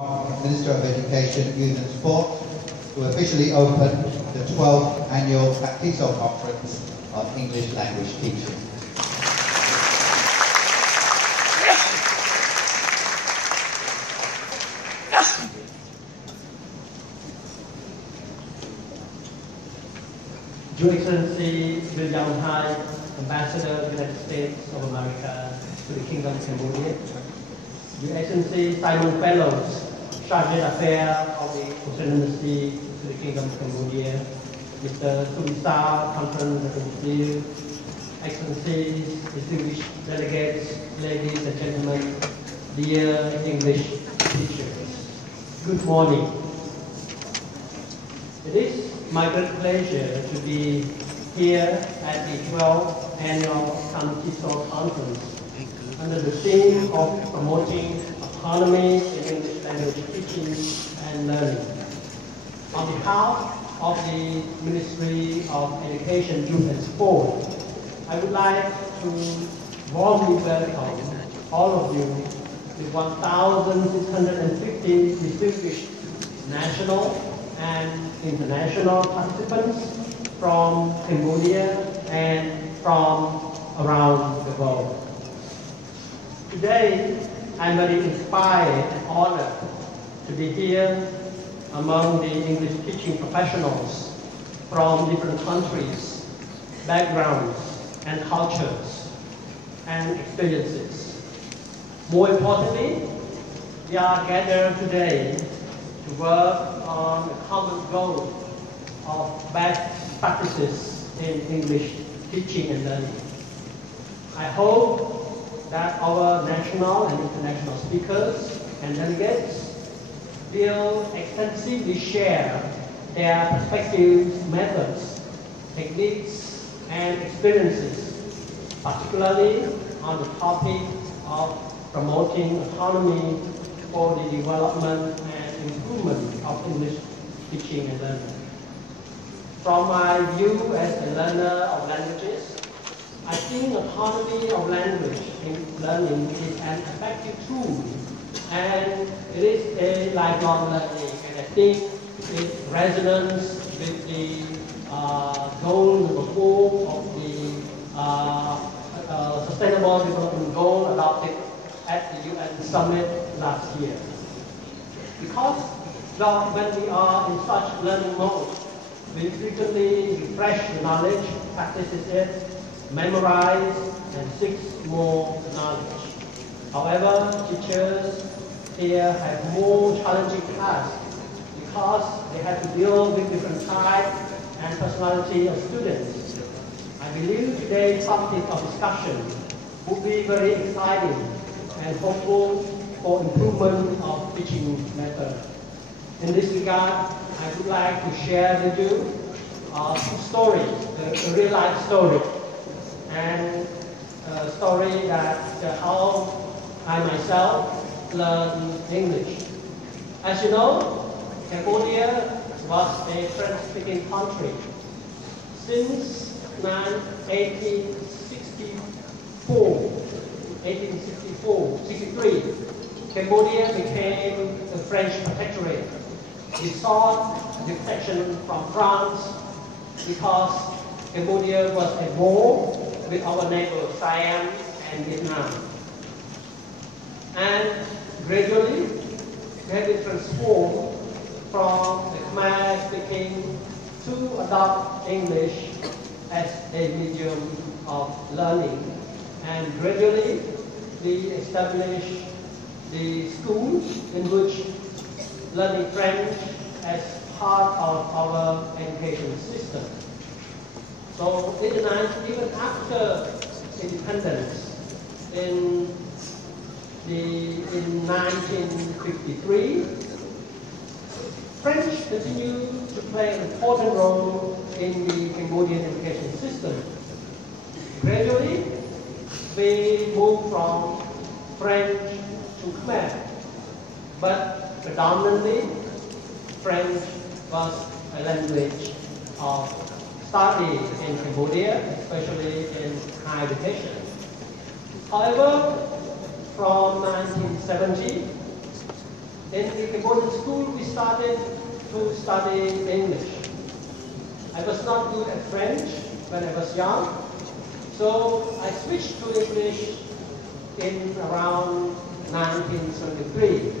Minister of Education, Youth and Sport, to officially open the 12th Annual CamTESOL Conference on English Language Teaching. Your Excellency William Hai, Ambassador of the United States of America to the Kingdom of Cambodia, Your Excellency Simon Fellows, Chargé d'Affaires of the Ocean Embassy to the Kingdom of Cambodia, Mr. Sumisar, Conference Representative, Excellencies, distinguished delegates, ladies and gentlemen, dear English teachers, good morning. It is my great pleasure to be here at the 12th Annual CamTESOL Conference under the theme of promoting autonomy in English language teaching and learning. On behalf of the Ministry of Education, Youth and Sport, I would like to warmly welcome all of you, the 1,650 distinguished national and international participants from Cambodia and from around the world. Today, I'm very inspired and honored to be here among the English teaching professionals from different countries, backgrounds, and cultures, and experiences. More importantly, we are gathered today to work on a common goal of best practices in English teaching and learning. I hope that our national and international speakers and delegates will extensively share their perspectives, methods, techniques, and experiences, particularly on the topic of promoting autonomy for the development and improvement of English teaching and learning. From my view as a learner of languages, I think autonomy of language in learning is an effective tool, and it is a lifelong learning, and I think it resonates with the goal number 4 of the Sustainable Development Goal adopted at the UN Summit last year. Because when we are in such learning mode, we frequently refresh the knowledge, practices it, memorize, and seek more knowledge. However, teachers here have more challenging tasks because they have to deal with different types and personality of students. I believe today's topic of discussion will be very exciting and hopeful for improvement of teaching method. In this regard, I would like to share with you two stories, a real-life story, and a story that how I myself learned English. As you know, Cambodia was a French-speaking country. Since 1863, Cambodia became a French protectorate. We sought protection from France because Cambodia was at war with our neighbors Siam and Vietnam. And gradually, we have been transformed from the Khmer speaking to adopt English as a medium of learning. And gradually, we established the schools in which learning French as part of our education system. So even after independence, in 1953, French continued to play an important role in the Cambodian education system. Gradually, we moved from French to Khmer, but predominantly French was a language of study in Cambodia, especially in higher education. However, from 1970, In the Cambodian school, we started to study English. I was not good at French when I was young, so I switched to English in around 1973.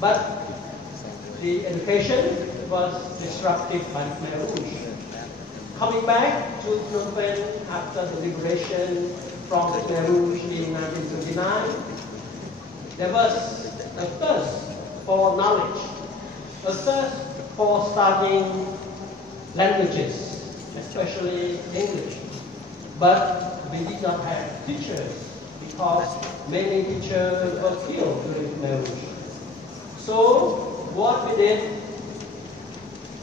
But the education was disrupted by Khmer Rouge. Coming back to Phnom Penh after the liberation from the Khmer Rouge in 1979, there was a thirst for knowledge, a thirst for studying languages, especially English. But we did not have teachers because many teachers were killed during Khmer Rouge. So what we did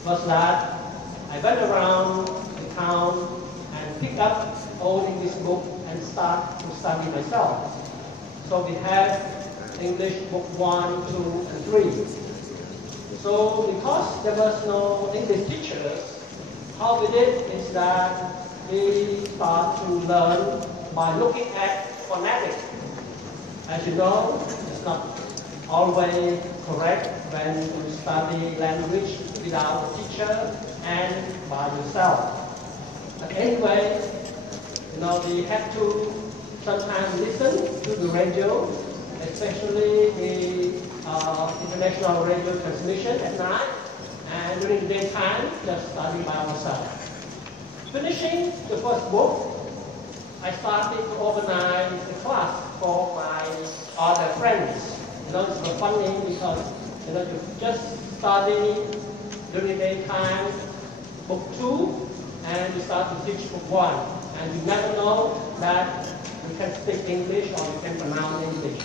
was that I went around the town and picked up all English books and start to study myself. So we have English book 1, 2, and 3. So because there was no English teachers, how we did is that we start to learn by looking at phonetics. As you know, it's not always correct when you study language without a teacher and by yourself. But anyway, we have to sometimes listen to the radio, especially the international radio transmission at night, and during the daytime, just study by ourselves. Finishing the first book, I started to organize a class for my other friends. It's so funny because you just study during the daytime book 2, and you start to teach book 1, and you never know that you can speak English or you can pronounce English.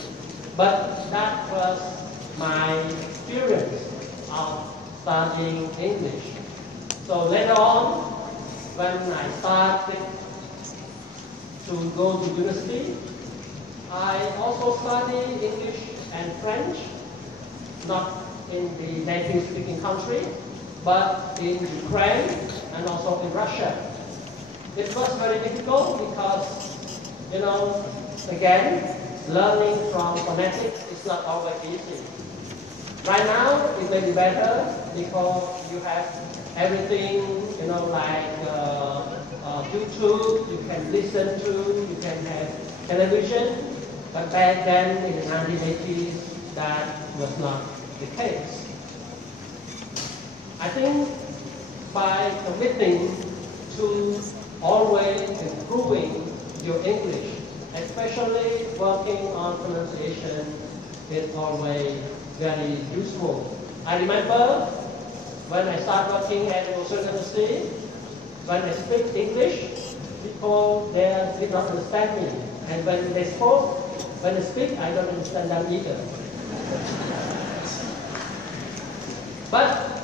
But that was my experience of studying English. So later on, when I started to go to university, I also studied English and French, not in the native speaking country, but in Ukraine and also in Russia. It was very difficult because, again, learning from phonetics is not always easy. Right now, it may be better because you have everything, like YouTube, you can listen to, you can have television. But back then, in the 1980s, that was not the case. I think by committing to always improving your English, especially working on pronunciation, is always very useful. I remember when I started working at the University, when I speak English, people there did not understand me. And when they spoke, when I speak, I don't understand them either. But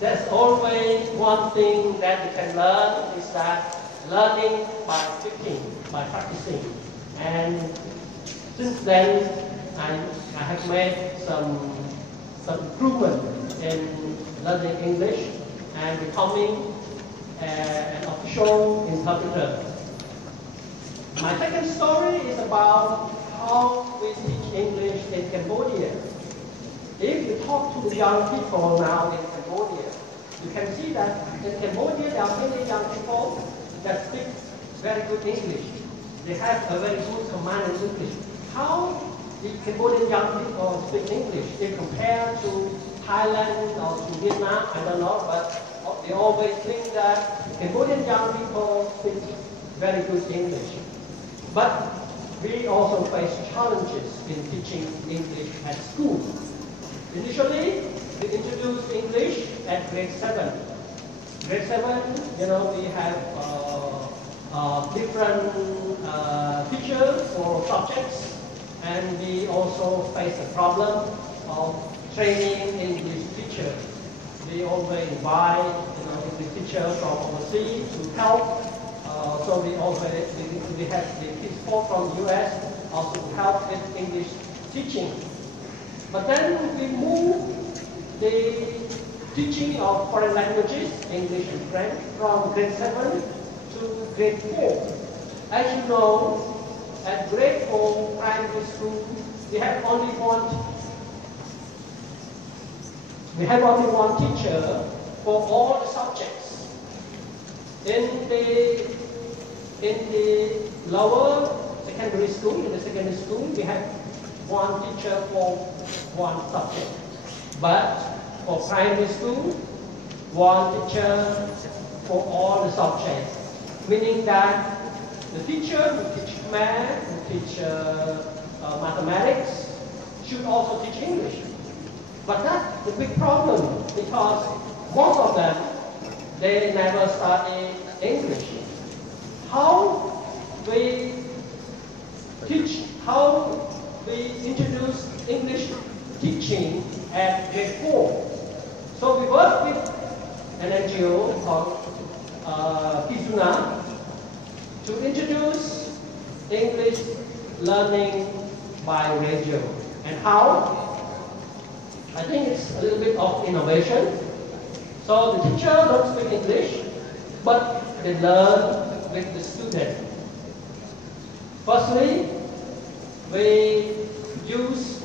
there's always one thing that you can learn is that learning by speaking, by practicing. And since then, I have made some improvement in learning English and becoming an official interpreter. My second story is about how we teach English in Cambodia. If you talk to the young people now in Cambodia, you can see that in Cambodia there are many young people that speak very good English. They have a very good command in English. How the Cambodian young people speak English, if compared to Thailand or to Vietnam, I don't know, but they always think that Cambodian young people speak very good English. But we also face challenges in teaching English at school. Initially, we introduced English at grade 7. Grade 7, we have different teachers for subjects, and we also face the problem of training English teachers. We always invite English teachers from overseas to help. So we have the people from the US also to help with English teaching. But then we moved the teaching of foreign languages, English and French, from grade 7 to grade 4. As you know, at grade 4 primary school, we have only one we have only one teacher for all the subjects. In the lower secondary school, in the secondary school, we have one teacher for one subject. But for primary school, one teacher for all the subjects, meaning that the teacher who teaches math, who teaches mathematics, should also teach English. But that's the big problem, because most of them, they never study English. How we teach, how we introduce English teaching at grade 4. So we work with an NGO called Kizuna to introduce English learning by radio. And how? I think it's a little bit of innovation. So the teacher don't speak English, but they learn with the student. Firstly, we use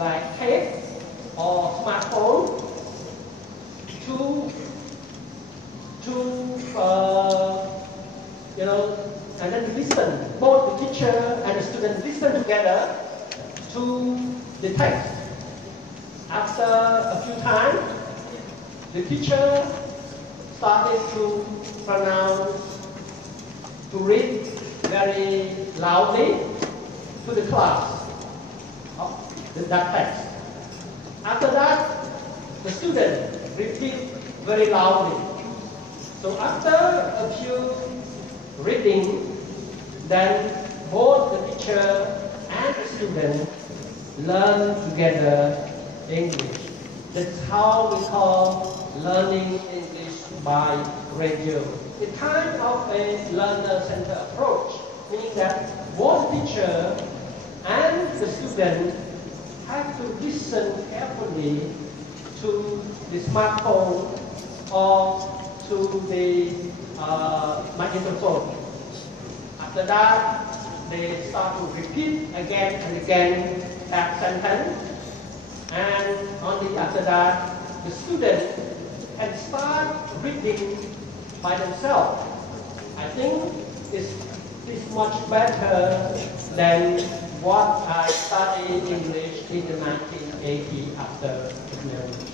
like tape or smartphone and then listen. Both the teacher and the student listen together to the text. After a few times, the teacher started to pronounce, to read very loudly to the class that text. After that, the student repeat very loudly. So after a few reading, then both the teacher and the student learn together English. That's how we call learning English by radio. It's kind of a learner-centered approach, meaning that both teacher and the student have to listen carefully to the smartphone or to the microphone. After that, they start to repeat again and again that sentence, and only after that, the student can start reading by themselves. I think it's much better than what I studied English in the 1980s after marriage.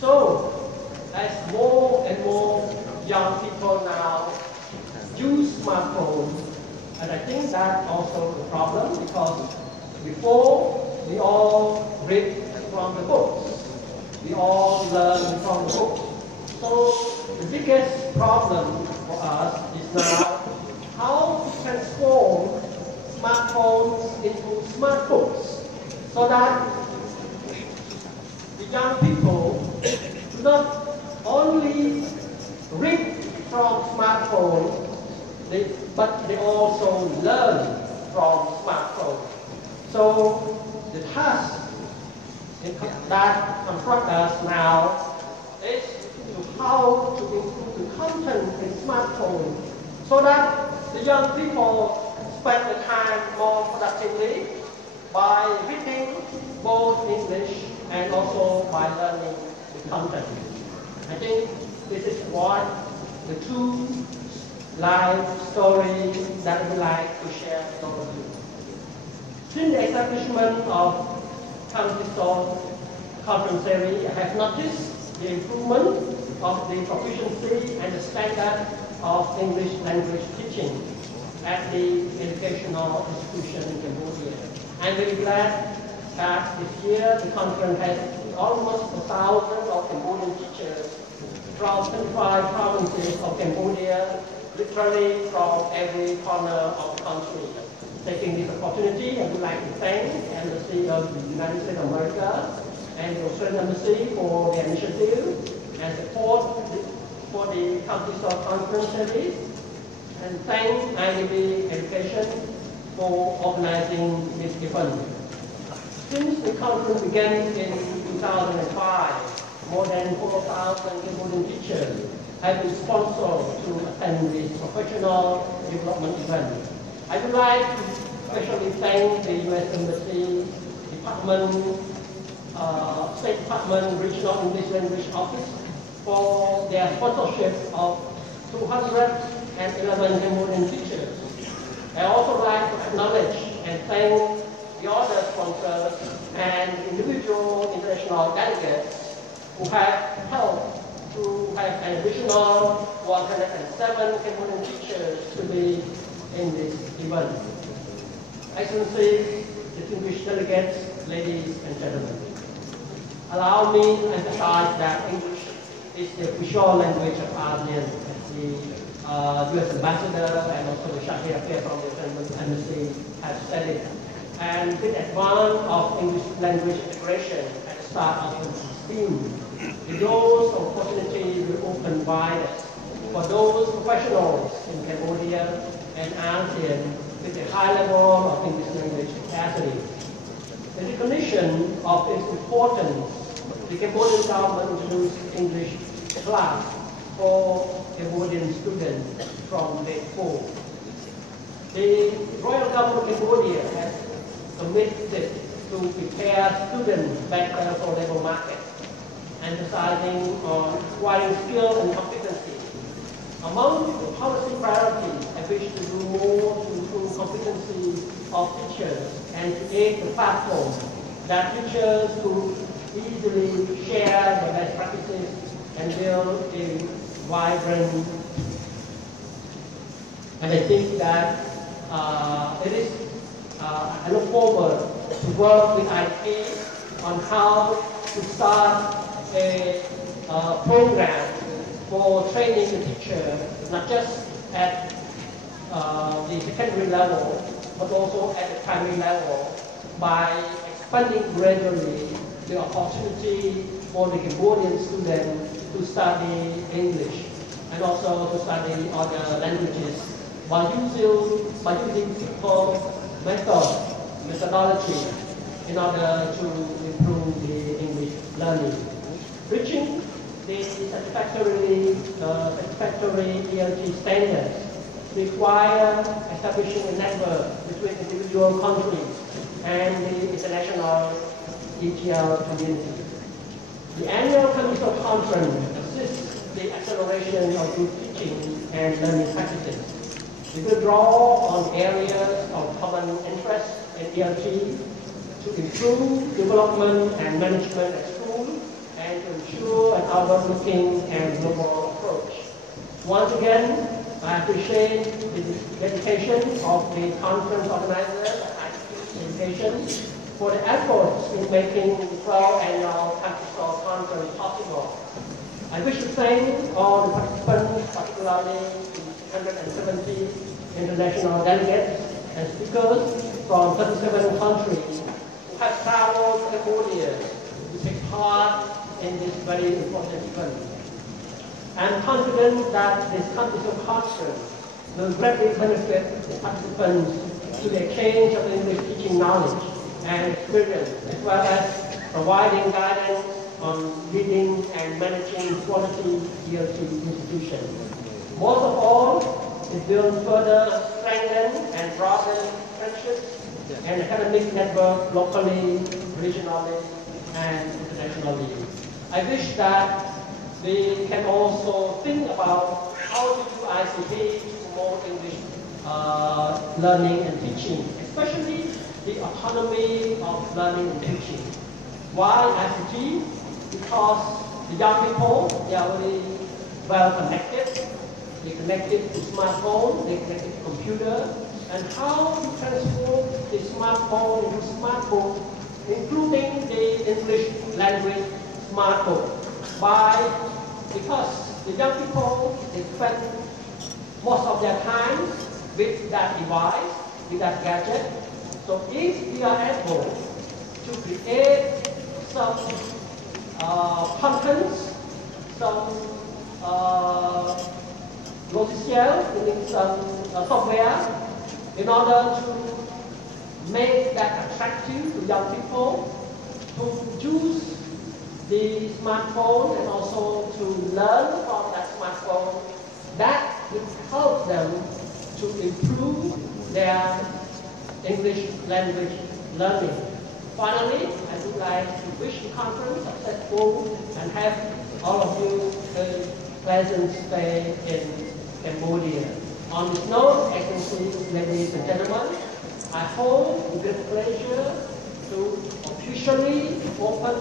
So, as more and more young people now use smartphones, and I think that's also the problem, because before we all read from the books, we all learn from the books. So the biggest problem for us is now how to transform smartphones into smart books, so that the young people do not only read from smartphones, but they also learn from smartphones. So the task that confronts us now is how to improve the content in smartphones, so that the young people spend the time more productively by reading both English and also by learning the content. I think this is what the two life stories that I would like to share with all of you. Since the establishment of CamTESOL conference series, I have noticed the improvement of the proficiency and the standard of English language teaching at the educational institution in Cambodia. I'm very glad that this year the conference has almost 1,000 of Cambodian teachers from 25 provinces of Cambodia, literally from every corner of the country. Taking this opportunity, I would like to thank the Embassy of the United States of America and the Australian Embassy for the initiative and support for the CamTESOL conference series, and thank IDB Education for organizing this event. Since the conference began in 2005, more than 4,000 Cambodian teachers have been sponsored to attend this professional development event. I would like to especially thank the U.S. Embassy, the Department, State Department Regional English Language Office for their sponsorship of 211 Cambodian teachers. I also like to acknowledge and thank the other sponsors and individual international delegates who have helped to have an additional 107 Cambodian teachers to be in this event. Excellencies, distinguished delegates, ladies and gentlemen, allow me to emphasize that English is the official language of ASEAN, as the U.S. Ambassador and also the Shahir from the Federal Embassy have said it. And with advance of English language integration at the start of 2016, the doors of opportunity will open wide for those professionals in Cambodia and ASEAN with a high level of English language capacity. The recognition of its importance, the Cambodian government introduced English class for Cambodian students from grade 4. The Royal Government of Cambodia has committed to prepare students better for labor market, emphasizing on acquiring skill and competency. Among the policy priorities, I wish to do more to improve competency of teachers and create a platform that teachers could easily share the best practices and build a vibrant. And I think that I look forward to work with IT on how to start a program for training the teacher, not just at the secondary level, but also at the primary level, by expanding gradually the opportunity for the Cambodian students to study English and also to study other languages by using simple methodology in order to improve the English learning. Reaching the satisfactory ELT standards require establishing a network between individual countries and the international ETL community. The annual CamTESOL conference assists the acceleration of good teaching and learning practices. We will draw on areas of common interest in ELT to improve development and management at school and to ensure an outward-looking and global approach. Once again, I appreciate the dedication of the conference organizers and education for the efforts in making the 12th annual CamTESOL conference possible. I wish to thank all the participants, particularly the 170 international delegates and speakers from 37 countries who have traveled to Cambodia to take part in this very important event. I am confident that this CamTESOL conference will greatly benefit the participants to the exchange of English teaching knowledge and experience, as well as providing guidance on leading and managing quality ELT institutions. Most of all, it will further strengthen and broaden friendships and academic network locally, regionally, and internationally. I wish that we can also think about how to do ICT to promote English learning and teaching, especially the autonomy of learning and teaching. Why ICT? Because the young people, they are very well connected. They connected to smartphone, they connected to computer, and how to transform the smartphone into smartphone, including the English language smartphone. Because the young people, they spend most of their time with that device, with that gadget. So if we are able to create some contents, some logiciel, meaning some software, in order to make that attractive to young people, to use the smartphone and also to learn from that smartphone, that will help them to improve their English language learning. Finally, I would like to wish the conference successful and have all of you a pleasant stay in Cambodia. On this note, Excellencies, ladies and gentlemen, I hold the great pleasure to officially open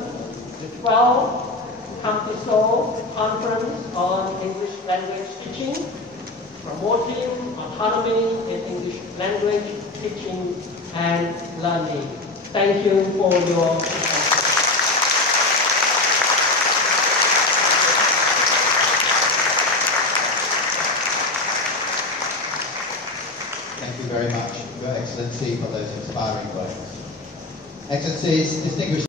the 12th CamTESOL Conference on English Language Teaching, promoting autonomy in English language teaching and learning. Thank you for your attention. Thank you very much, Your Excellency, for those inspiring words. Excellencies, distinguished